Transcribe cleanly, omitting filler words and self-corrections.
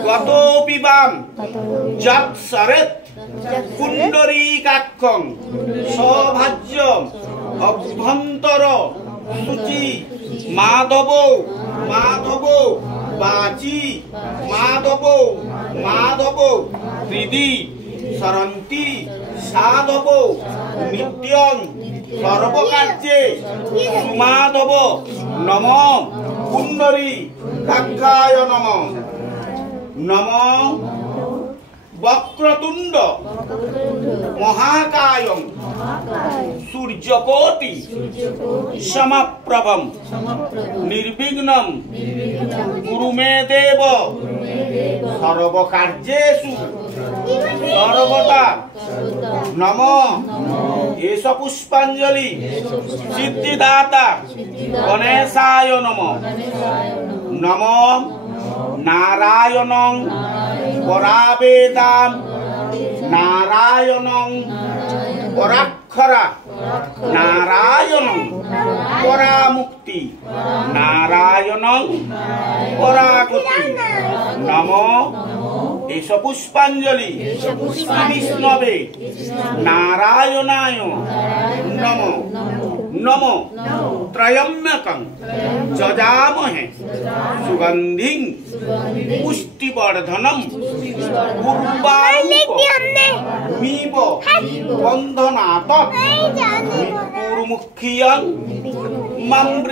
গতোপি বাম যৎ সরেৎ পুণ্ডরীকাক্ষং সভাজ্যম অভ্যন্তর শুচি মাধব মাধব বাচি মাধব মাধব হৃদি সরন্তি সাধব নিত্যং সর্বকার্যে সুমাধব নম পুণ্ডরী কাক্ষায় নম নম বক্রতুণ্ড মহাকায়ং সূর্যকোটি সমপ্রভম নির্বিঘ্নম কুরু মে দেব সর্বকার্যেষু সর্বদা নম এষ পুষ্পাঞ্জলি সিদ্ধিদাতা গণেশায় নম নম নারায়ণং পরাবেদাম নারায়ণং পরাক্ষরা নারায়ণং পরামুক্তি নারায়ণং পরাগতি নম এষ পুষ্পাঞ্জলি বিষ্ণবে নারায়ণায় নম নম ত্রয়ম্বকং যজামহে সুগন্ধিং পুষ্টিবর্ধনম উর্বারুকমিব বন্ধনাৎ মৃত্যুর্মুখ্যং মামৃত